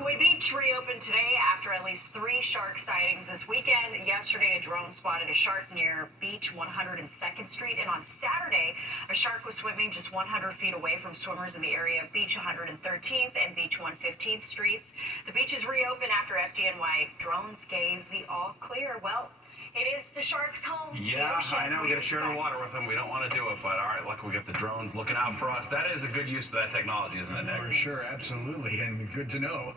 Rockaway Beach reopened today after at least 3 shark sightings this weekend. Yesterday, a drone spotted a shark near Beach 102nd Street, and on Saturday, a shark was swimming just 100 feet away from swimmers in the area of Beach 113th and Beach 115th Streets. The beach is reopened after FDNY drones gave the all clear. Well, it is the shark's home. Yeah, I know. We got to share the water with them. We don't want to do it, but all right, luckily we got the drones looking out for us. That is a good use of that technology, isn't it, Nick? For sure, absolutely, and good to know.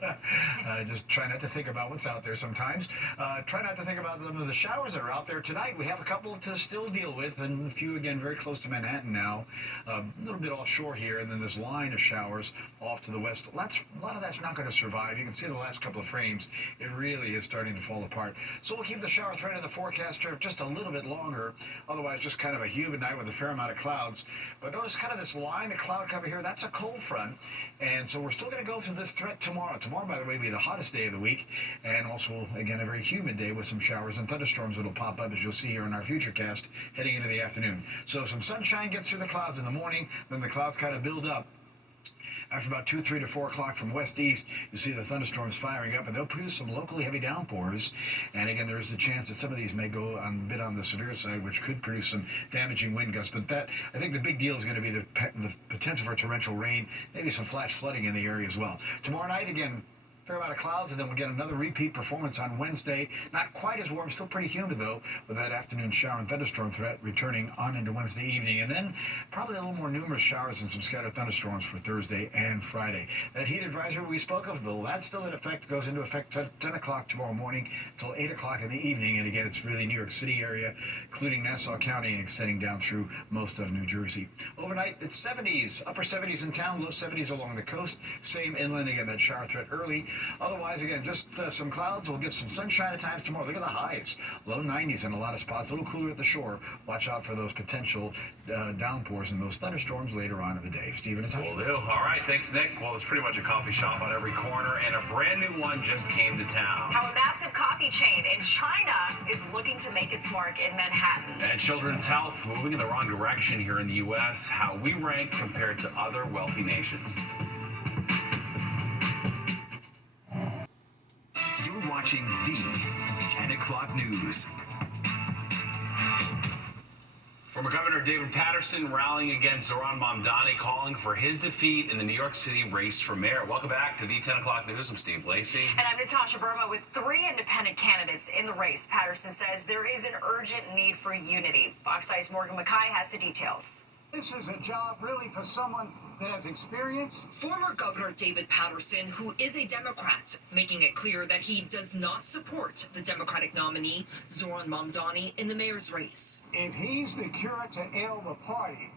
Just try not to think about what's out there sometimes. Try not to think about some of the showers that are out there tonight. We have a couple to still deal with, and a few, again, very close to Manhattan now. A little bit offshore here, and then this line of showers off to the west. A lot of that's not going to survive. You can see the last couple of frames. It really is starting to fall apart. So we'll keep the shower threat in the forecast just a little bit longer. Otherwise, just kind of a humid night with a fair amount of clouds. But notice kind of this line of cloud cover here. That's a cold front. And so we're still going to go for this threat tomorrow. Tomorrow, by the way, will be the hottest day of the week. And also, again, a very humid day with some showers and thunderstorms that will pop up, as you'll see here in our future cast heading into the afternoon. So some sunshine gets through the clouds in the morning. Then the clouds kind of build up. After about 2, 3 to 4 o'clock from west-east, you see the thunderstorms firing up, and they'll produce some locally heavy downpours. And again, there is a chance that some of these may go a bit on the severe side, which could produce some damaging wind gusts. But I think the big deal is going to be the potential for torrential rain, maybe some flash flooding in the area as well. Tomorrow night, again, fair amount of clouds, and then we'll get another repeat performance on Wednesday. Not quite as warm, still pretty humid, though, with that afternoon shower and thunderstorm threat returning on into Wednesday evening. And then probably a little more numerous showers and some scattered thunderstorms for Thursday and Friday. That heat advisory we spoke of, though, that's still in effect, goes into effect 10 o'clock tomorrow morning till 8 o'clock in the evening. And again, it's really New York City area, including Nassau County and extending down through most of New Jersey. Overnight, it's 70s, upper 70s in town, low 70s along the coast. Same inland, again, that shower threat early. Otherwise, again, just some clouds. We'll get some sunshine at times tomorrow. Look at the highs. Low 90s in a lot of spots. A little cooler at the shore. Watch out for those potential downpours and those thunderstorms later on in the day. Stephen, it's will do. All right. Thanks, Nick. Well, there's pretty much a coffee shop on every corner, and a brand new one just came to town. How a massive coffee chain in China is looking to make its mark in Manhattan. And children's health moving in the wrong direction here in the U.S. How we rank compared to other wealthy nations. You're watching the 10 o'clock news. Former Governor David Paterson rallying against Zohran Mamdani, calling for his defeat in the New York City race for mayor. Welcome back to the 10 o'clock news. I'm Steve Lacey. And I'm Natasha Verma. With 3 independent candidates in the race, Paterson says there is an urgent need for unity. Fox Eye's Morgan Mackay has the details. This is a job really for someone that has experience. Former Governor David Paterson, who is a Democrat, making it clear that he does not support the Democratic nominee, Zohran Mamdani, in the mayor's race. If he's the cure to ail the party,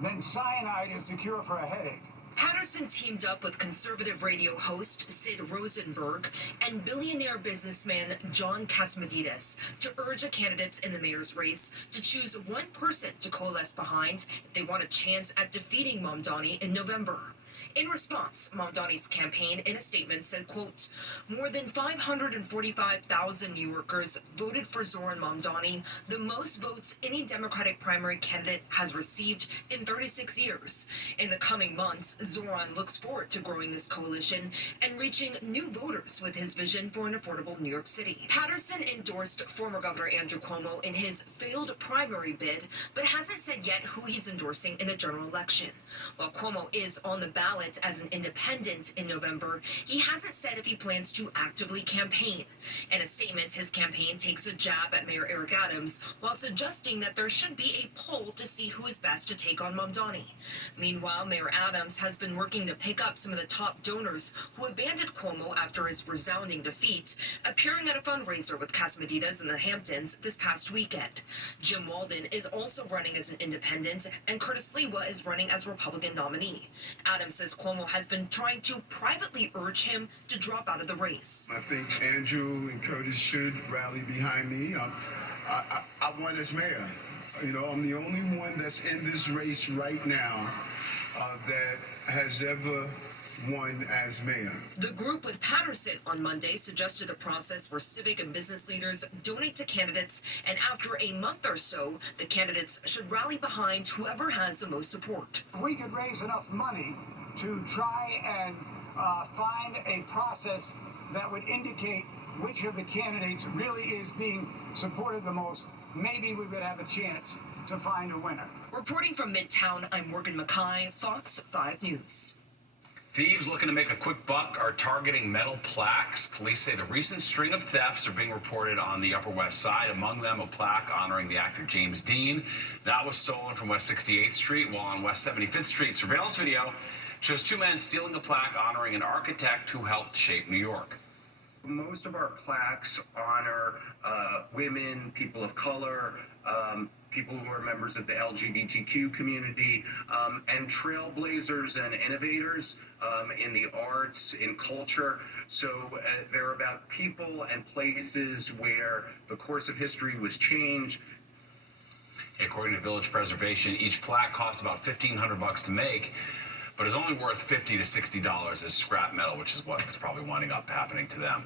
then cyanide is the cure for a headache. Patterson teamed up with conservative radio host Sid Rosenberg and billionaire businessman John Catsimatidis to urge the candidates in the mayor's race to choose one person to coalesce behind if they want a chance at defeating Mamdani in November. In response, Mamdani's campaign in a statement said, quote, more than 545,000 New Yorkers voted for Zohran Mamdani, the most votes any Democratic primary candidate has received in 36 years. In the coming months, Zohran looks forward to growing this coalition and reaching new voters with his vision for an affordable New York City. Patterson endorsed former Governor Andrew Cuomo in his failed primary bid, but hasn't said yet who he's endorsing in the general election. While Cuomo is on the ballot as an independent in November, he hasn't said if he plans to actively campaign. In a statement, his campaign takes a jab at Mayor Eric Adams while suggesting that there should be a poll to see who is best to take on Mamdani. Meanwhile, Mayor Adams has been working to pick up some of the top donors who abandoned Cuomo after his resounding defeat, appearing at a fundraiser with Catsimatidis in the Hamptons this past weekend. Jim Walden is also running as an independent, and Curtis Sliwa is running as Republican nominee. Adams says Cuomo has been trying to privately urge him to drop out of the race. I think Andrew and Curtis should rally behind me. I won as mayor. You know, I'm the only one that's in this race right now that has ever won as mayor. The group with Patterson on Monday suggested a process where civic and business leaders donate to candidates, and after a month or so, the candidates should rally behind whoever has the most support. We could raise enough money to try and find a process that would indicate which of the candidates really is being supported the most, maybe we could have a chance to find a winner. Reporting from Midtown, I'm Morgan Mackay, Fox 5 News. Thieves looking to make a quick buck are targeting metal plaques. Police say the recent string of thefts are being reported on the Upper West Side, among them a plaque honoring the actor James Dean. That was stolen from West 68th Street, while on West 75th Street, surveillance video shows two men stealing a plaque honoring an architect who helped shape New York. Most of our plaques honor women, people of color, people who are members of the LGBTQ community, and trailblazers and innovators in the arts, in culture. So they're about people and places where the course of history was changed. According to Village Preservation, each plaque costs about $1,500 to make, but is only worth $50 to $60 as scrap metal, which is what's probably winding up happening to them.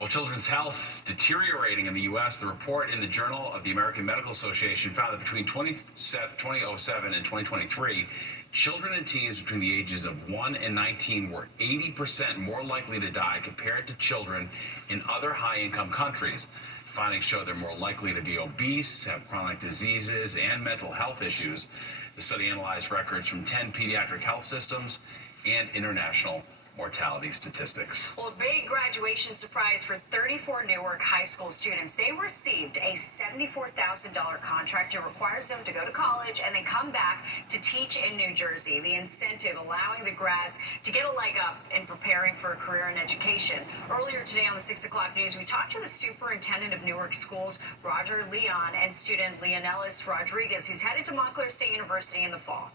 Well, children's health deteriorating in the U.S. The report in the Journal of the American Medical Association found that between 2007 and 2023, children and teens between the ages of 1 and 19 were 80% more likely to die compared to children in other high-income countries. Findings show they're more likely to be obese, have chronic diseases, and mental health issues. The study analyzed records from 10 pediatric health systems and international mortality statistics. Well, a big graduation surprise for 34 Newark high school students. They received a $74,000 contract. It requires them to go to college and then come back to teach in New Jersey. The incentive allowing the grads to get a leg up in preparing for a career in education. Earlier today on the 6 o'clock news, we talked to the superintendent of Newark schools, Roger Leon, and student Leonelis Rodriguez, who's headed to Montclair State University in the fall.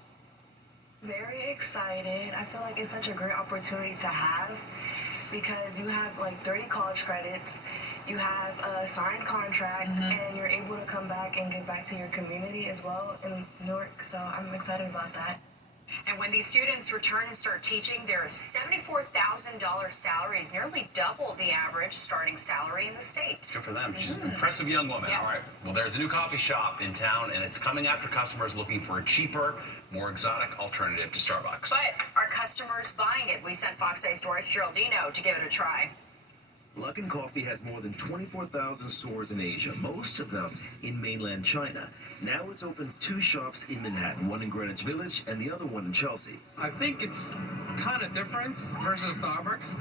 Very excited. I feel like it's such a great opportunity to have because you have like 30 college credits, you have a signed contract, and you're able to come back and give back to your community as well in Newark. So I'm excited about that. And when these students return and start teaching, their $74,000 salary is nearly double the average starting salary in the state. Good for them. She's an impressive young woman. Yeah. All right. Well, there's a new coffee shop in town, and it's coming after customers looking for a cheaper, more exotic alternative to Starbucks. But are customers buying it? We sent Fox 8's Doris Geraldino to give it a try. Luckin Coffee has more than 24,000 stores in Asia, most of them in mainland China. Now it's opened 2 shops in Manhattan, one in Greenwich Village and the other one in Chelsea. I think it's kind of different versus Starbucks.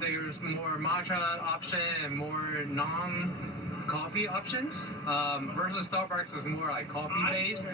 There's more matcha option and more non-coffee options versus Starbucks is more like coffee-based.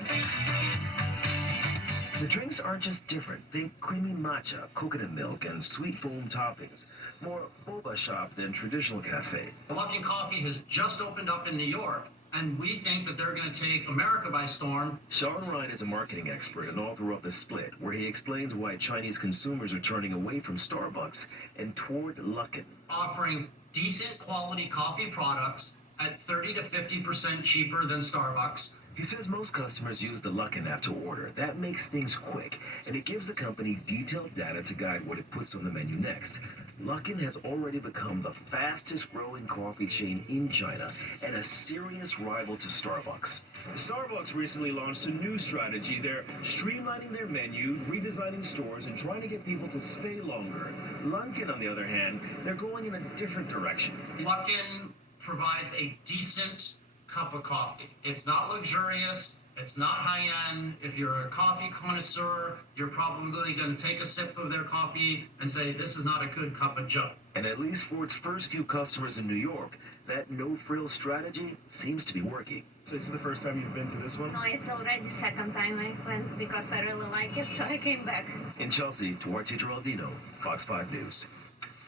The drinks aren't just different. Think creamy matcha, coconut milk, and sweet foam toppings. More boba shop than traditional cafe. Luckin Coffee has just opened up in New York, and we think that they're going to take America by storm. Sean Ryan is a marketing expert and author of The Split, where he explains why Chinese consumers are turning away from Starbucks and toward Luckin. Offering decent quality coffee products at 30 to 50% cheaper than Starbucks. He says most customers use the Luckin app to order. That makes things quick, and it gives the company detailed data to guide what it puts on the menu next. Luckin has already become the fastest growing coffee chain in China and a serious rival to Starbucks. Starbucks recently launched a new strategy. They're streamlining their menu, redesigning stores, and trying to get people to stay longer. Luckin, on the other hand, they're going in a different direction. Luckin provides a decent cup of coffee. It's not luxurious, it's not high-end. If you're a coffee connoisseur, you're probably going to take a sip of their coffee and say, this is not a good cup of joe. And at least for its first few customers in New York, that no-frills strategy seems to be working. So this is the first time you've been to this one? No, it's already the second time I went because I really like it, so I came back. In Chelsea, Duarte Geraldino, Fox 5 News.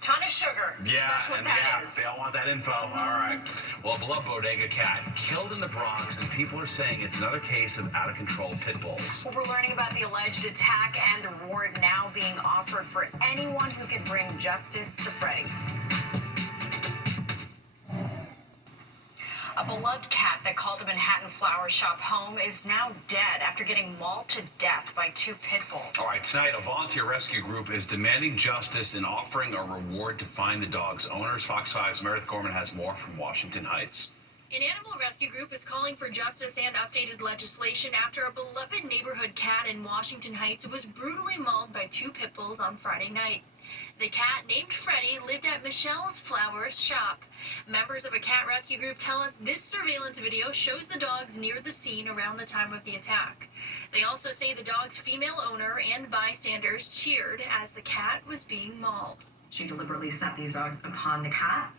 Ton of sugar. Yeah, That's what and that is. they all want that info. All right. Well, a beloved bodega cat killed in the Bronx, and people are saying it's another case of out-of-control pit bulls. Well, we're learning about the alleged attack and the reward now being offered for anyone who can bring justice to Freddie. A beloved cat that called a Manhattan flower shop home is now dead after getting mauled to death by 2 pit bulls. All right, tonight, a volunteer rescue group is demanding justice and offering a reward to find the dog's owners. Fox 5's Meredith Gorman has more from Washington Heights. An animal rescue group is calling for justice and updated legislation after a beloved neighborhood cat in Washington Heights was brutally mauled by two pit bulls on Friday night. The cat, named Freddie, lived at Michelle's Flowers shop. Members of a cat rescue group tell us this surveillance video shows the dogs near the scene around the time of the attack. They also say the dog's female owner and bystanders cheered as the cat was being mauled. She deliberately set these dogs upon the cat.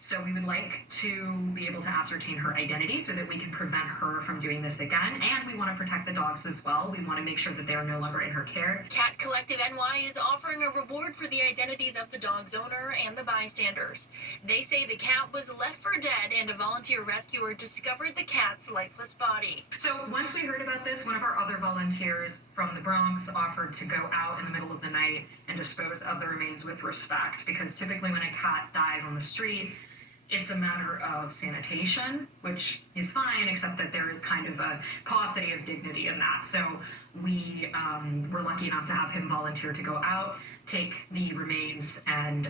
So we would like to be able to ascertain her identity so that we can prevent her from doing this again. And we want to protect the dogs as well. We want to make sure that they are no longer in her care. Cat Collective NY is offering a reward for the identities of the dog's owner and the bystanders. They say the cat was left for dead and a volunteer rescuer discovered the cat's lifeless body. So once we heard about this, one of our other volunteers from the Bronx offered to go out in the middle of the night and dispose of the remains with respect, because typically when a cat dies on the street, it's a matter of sanitation, which is fine, except that there is kind of a paucity of dignity in that. So we were lucky enough to have him volunteer to go out, take the remains, and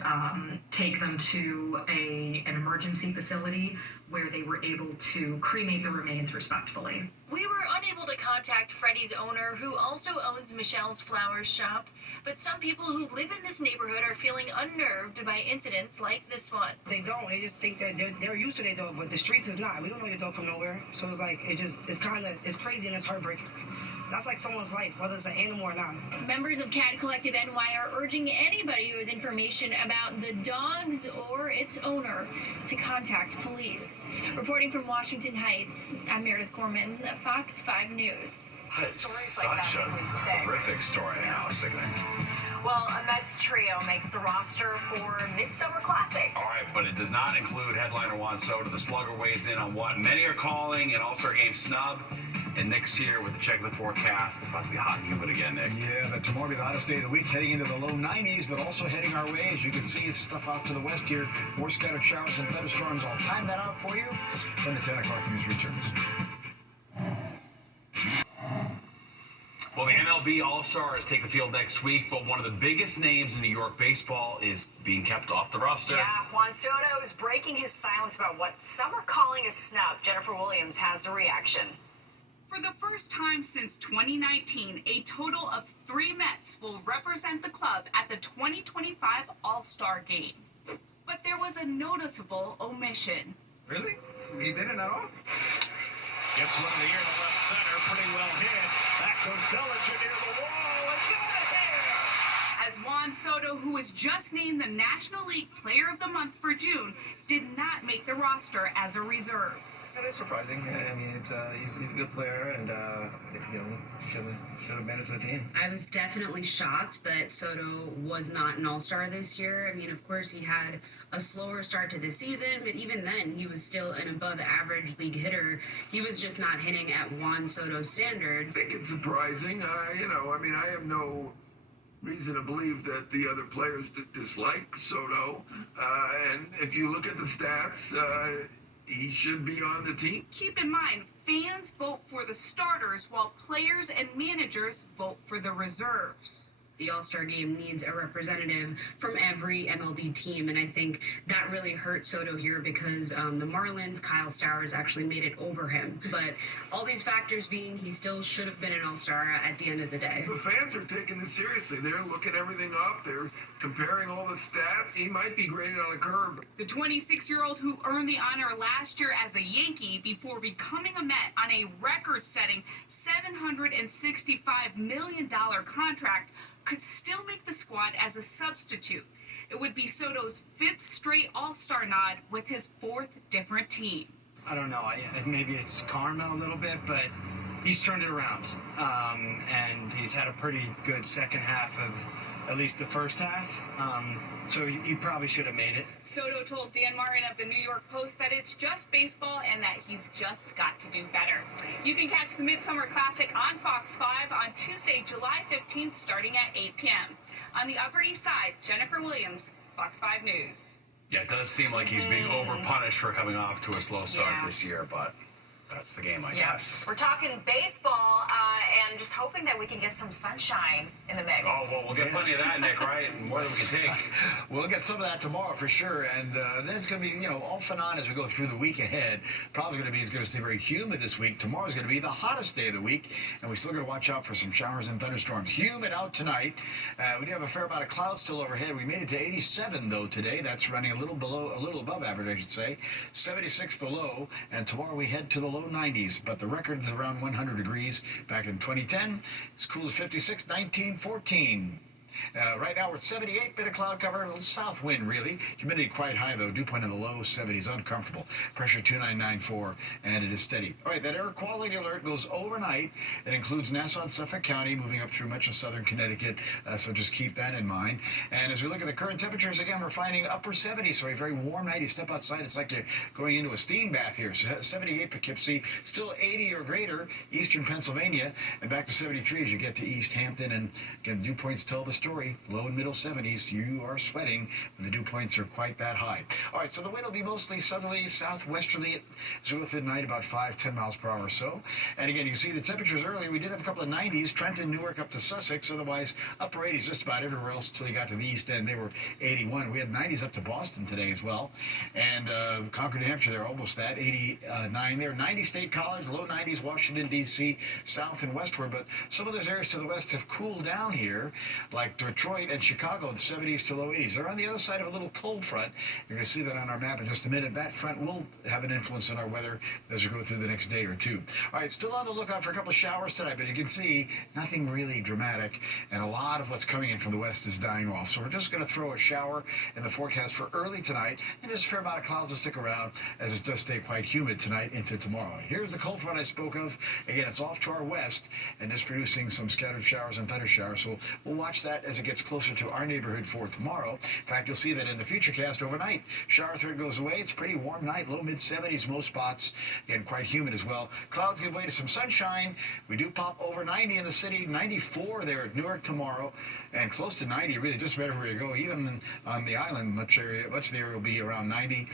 take them to an emergency facility where they were able to cremate the remains respectfully. We were unable to contact Freddie's owner, who also owns Michelle's Flowers shop, but some people who live in this neighborhood are feeling unnerved by incidents like this one. They don't. They just think that they're used to their dog, but the streets is not. We don't know your dog from nowhere. So it's like, it's crazy and it's heartbreaking. That's like someone's life, whether it's an animal or not. Members of Cat Collective NY are urging anybody who has information about the dogs or its owner to contact police. Reporting from Washington Heights, I'm Meredith Gorman, Fox 5 News. That's such a horrific story. How sickening. Well, a Mets trio makes the roster for Midsummer Classic. All right, but it does not include headliner Juan Soto. The slugger weighs in on what many are calling an All-Star Game snub. And Nick's here with the check of the forecast. It's about to be hot and humid again, Nick. Yeah, but tomorrow will be the hottest day of the week, heading into the low 90s, but also heading our way. As you can see, stuff out to the west here. More scattered showers and thunderstorms. I'll time that out for you when the 10 o'clock news returns. Well, the MLB All-Stars take the field next week, but one of the biggest names in New York baseball is being kept off the roster. Yeah, Juan Soto is breaking his silence about what some are calling a snub. Jennifer Williams has the reaction. For the first time since 2019, a total of 3 Mets will represent the club at the 2025 All-Star Game. But there was a noticeable omission. Really? He didn't at all? Gets one in the air to left center, pretty well hit. Back goes Bellinger near the wall. It's out of here! As Juan Soto, who was just named the National League Player of the Month for June, did not make the roster as a reserve. That is surprising. I mean, he's a good player, and should have managed the team. I was definitely shocked that Soto was not an All-Star this year. I mean, of course, he had a slower start to the season, but even then, he was still an above-average league hitter. He was just not hitting at Juan Soto's standards. I think it's surprising. I have no reason to believe that the other players dislike Soto. And if you look at the stats, he should be on the team. Keep in mind, fans vote for the starters while players and managers vote for the reserves. The All-Star Game needs a representative from every MLB team, and I think that really hurt Soto here because the Marlins, Kyle Stowers, actually made it over him. But all these factors being, he still should have been an All-Star at the end of the day. The fans are taking this seriously. They're looking everything up. They're comparing all the stats. He might be graded on a curve. The 26-year-old who earned the honor last year as a Yankee before becoming a Met on a record-setting $765 million contract could still make the squad as a substitute. It would be Soto's 5th straight All-Star nod with his 4th different team. I don't know. Maybe it's karma a little bit, but he's turned it around. And he's had a pretty good second half of at least the first half. So he probably should have made it. Soto told Dan Martin of the New York Post that it's just baseball and that he's just got to do better. You can catch the Midsummer Classic on Fox 5 on Tuesday, July 15th, starting at 8 p.m. On the Upper East Side, Jennifer Williams, Fox 5 News. Yeah, it does seem like he's being over-punished for coming off to a slow start this year, but that's the game, I guess. We're talking baseball and just hoping that we can get some sunshine in the mix. Oh, well, we'll get plenty of that, Nick, right? more than we can take. We'll get some of that tomorrow for sure, and then it's going to be, off and on as we go through the week ahead. Probably going to stay very humid this week. Tomorrow's going to be the hottest day of the week, and we still got to watch out for some showers and thunderstorms. Humid out tonight. We do have a fair amount of clouds still overhead. We made it to 87 though today. That's running a little above average, I should say. 76 the low, and tomorrow we head to the low 90s. But the record's around 100 degrees back in 2010. It's cool as 56, 19, 14. Right now we're at 78, bit of cloud cover, a little south wind really. Humidity quite high though, dew point in the low 70s, uncomfortable. Pressure 2994, and it is steady. All right, that air quality alert goes overnight. It includes Nassau and Suffolk County, moving up through much of southern Connecticut, so just keep that in mind. And as we look at the current temperatures, again, we're finding upper 70s, so a very warm night. You step outside, it's like you're going into a steam bath here. So 78 Poughkeepsie, still 80 or greater, eastern Pennsylvania, and back to 73 as you get to East Hampton. And again, dew points tell the story. Low and middle 70s. You are sweating when the dew points are quite that high. All right, so the wind will be mostly southerly, southwesterly as we go through the night, about 5-10 miles per hour or so. And again, you can see the temperatures earlier. We did have a couple of 90s, Trenton, Newark up to Sussex. Otherwise, upper 80s just about everywhere else until you got to the east end. They were 81. We had 90s up to Boston today as well. And Concord, New Hampshire, they're almost that, 89 there. 90 State College, low 90s, Washington, D.C., south and westward. But some of those areas to the west have cooled down here, like Detroit and Chicago, the 70s to low 80s. They're on the other side of a little cold front. You're going to see that on our map in just a minute. That front will have an influence on our weather as we go through the next day or two. All right, still on the lookout for a couple of showers tonight, but you can see nothing really dramatic, and a lot of what's coming in from the west is dying off. So we're just going to throw a shower in the forecast for early tonight, and just a fair amount of clouds to stick around as it does stay quite humid tonight into tomorrow. Here's the cold front I spoke of. Again, it's off to our west and is producing some scattered showers and thunder showers. So we'll watch that as it gets closer to our neighborhood for tomorrow. In fact, you'll see that in the futurecast overnight. Shower threat goes away. It's a pretty warm night, low mid 70s most spots, and quite humid as well. Clouds give way to some sunshine. We do pop over 90 in the city, 94 there at Newark tomorrow, and close to 90 really just about everywhere you go. Even on the island, much of the area will be around 90.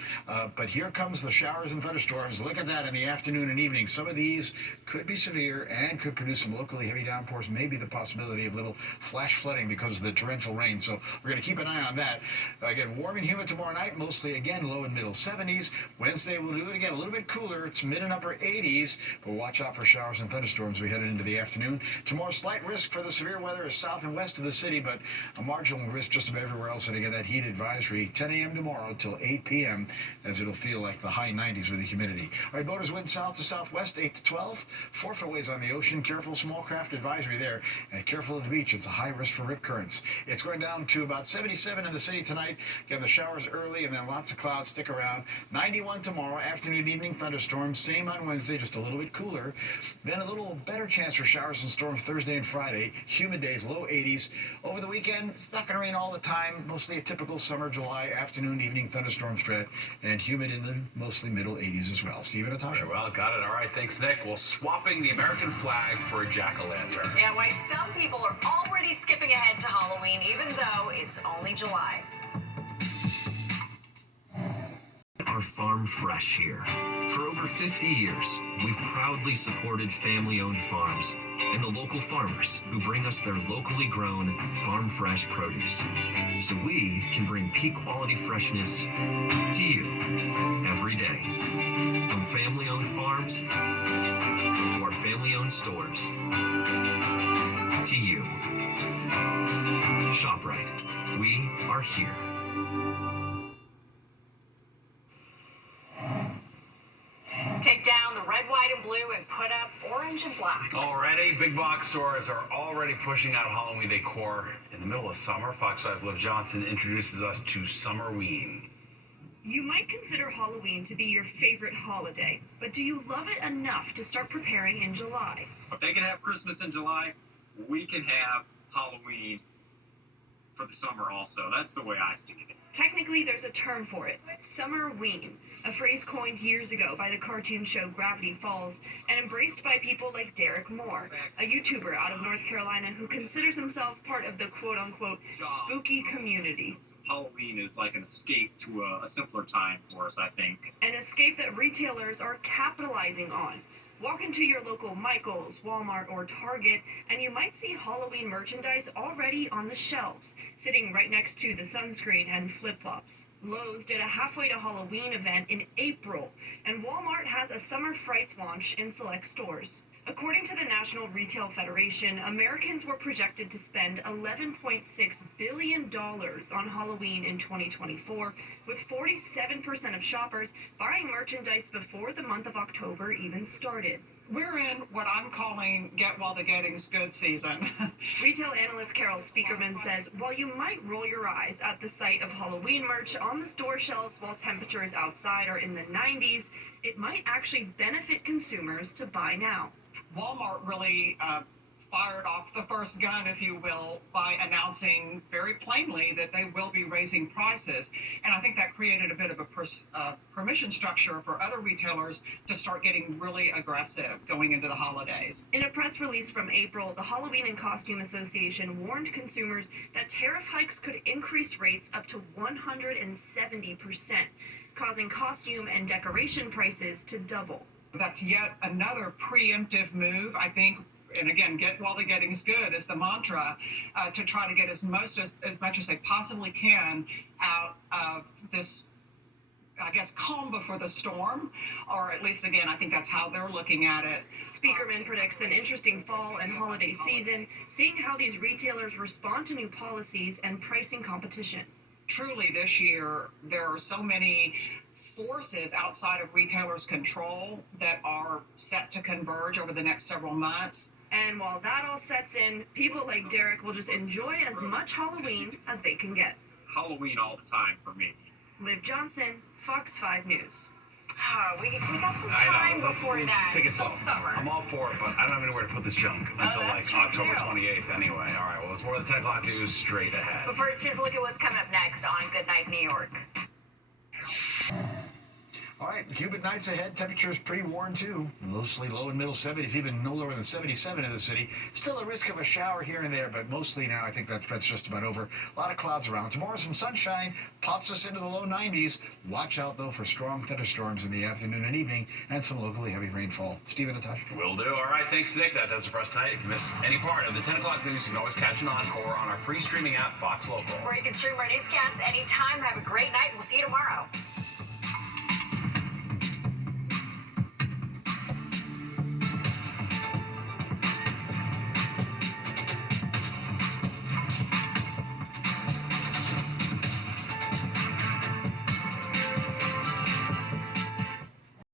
But here comes the showers and thunderstorms. Look at that in the afternoon and evening. Some of these could be severe and could produce some locally heavy downpours, maybe the possibility of little flash flooding because of the torrential rain. So we're going to keep an eye on that. Again, warm and humid tomorrow night, mostly again low and middle 70s. Wednesday we'll do it again, a little bit cooler. It's mid and upper 80s, but watch out for showers and thunderstorms as we head into the afternoon. Tomorrow, slight risk for the severe weather is south and west of the city, but a marginal risk just about everywhere else. And again, that heat advisory 10 a.m. tomorrow till 8 p.m. as it'll feel like the high 90s with the humidity. All right, boaters wind south to southwest 8 to 12. 4-footways on the ocean. Careful small craft advisory there, and careful at the beach. It's a high risk for rip currents. It's going down to about 77 in the city tonight. Again, the showers early and then lots of clouds stick around. 91 tomorrow, afternoon, evening thunderstorms. Same on Wednesday, just a little bit cooler. Then a little better chance for showers and storms Thursday and Friday. Humid days, low 80s. Over the weekend, it's not going to rain all the time. Mostly a typical summer, July, afternoon, evening thunderstorm threat, and humid in the mostly middle 80s as well. Steve and Natasha. Very well, got it. All right, thanks, Nick. Well, swapping the American flag for a jack-o'-lantern. Yeah, why some people are already skipping ahead to Halloween, even though it's only July. Our farm fresh here. For over 50 years, we've proudly supported family-owned farms and the local farmers who bring us their locally grown farm fresh produce, so we can bring peak quality freshness to you every day. From family-owned farms to our family-owned stores, to you. ShopRite. We are here. Take down the red, white, and blue and put up orange and black. Already, big box stores are already pushing out Halloween decor in the middle of summer. Fox 5's Liv Johnson introduces us to Summerween. You might consider Halloween to be your favorite holiday, but do you love it enough to start preparing in July? If they can have Christmas in July, we can have Halloween for the summer also. That's the way I see it. Technically, there's a term for it, Summerween, a phrase coined years ago by the cartoon show Gravity Falls and embraced by people like Derek Moore, a YouTuber out of North Carolina who considers himself part of the quote-unquote spooky community. Halloween is like an escape to a simpler time for us, I think. An escape that retailers are capitalizing on. Walk into your local Michael's, Walmart, or Target, and you might see Halloween merchandise already on the shelves, sitting right next to the sunscreen and flip-flops. Lowe's did a halfway to Halloween event in April, and Walmart has a Summer Frights launch in select stores. According to the National Retail Federation, Americans were projected to spend $11.6 billion on Halloween in 2024, with 47% of shoppers buying merchandise before the month of October even started. We're in what I'm calling get while the getting's good season. Retail analyst Carol Speakerman says while you might roll your eyes at the sight of Halloween merch on the store shelves while temperatures outside are in the 90s, it might actually benefit consumers to buy now. Walmart really fired off the first gun, if you will, by announcing very plainly that they will be raising prices. And I think that created a bit of a permission structure for other retailers to start getting really aggressive going into the holidays. In a press release from April, the Halloween and Costume Association warned consumers that tariff hikes could increase rates up to 170%, causing costume and decoration prices to double. That's yet another preemptive move, I think. And again, get while the getting's good is the mantra, to try to get as much as they possibly can out of this, I guess, calm before the storm, or at least, again, I think that's how they're looking at it. Speakerman predicts an interesting fall and holiday season, seeing how these retailers respond to new policies and pricing competition. Truly, this year, there are so many forces outside of retailers' control that are set to converge over the next several months. And while that all sets in, people like Derek will just enjoy as much Halloween as they can get. Halloween all the time for me. Liv Johnson, Fox 5 News. We got some time before that. Take it It's still slow. summer. I'm all for it, but I don't have anywhere to put this junk until like that's true, October too. 28th anyway. All right, well, it's more of the 10 o'clock news straight ahead. But first, here's a look at what's coming up next on Good Night New York. All right, humid nights ahead. Temperatures pretty warm, too. Mostly low and middle 70s, even no lower than 77 in the city. Still a risk of a shower here and there, but mostly now I think that threat's just about over. A lot of clouds around. Tomorrow, some sunshine pops us into the low 90s. Watch out, though, for strong thunderstorms in the afternoon and evening and some locally heavy rainfall. Steve and Natasha. Will do. All right, thanks, Nick. That does it for us tonight. If you missed any part of the 10 o'clock news, you can always catch an encore on our free streaming app, Fox Local. Or you can stream our newscasts anytime. Have a great night. We'll see you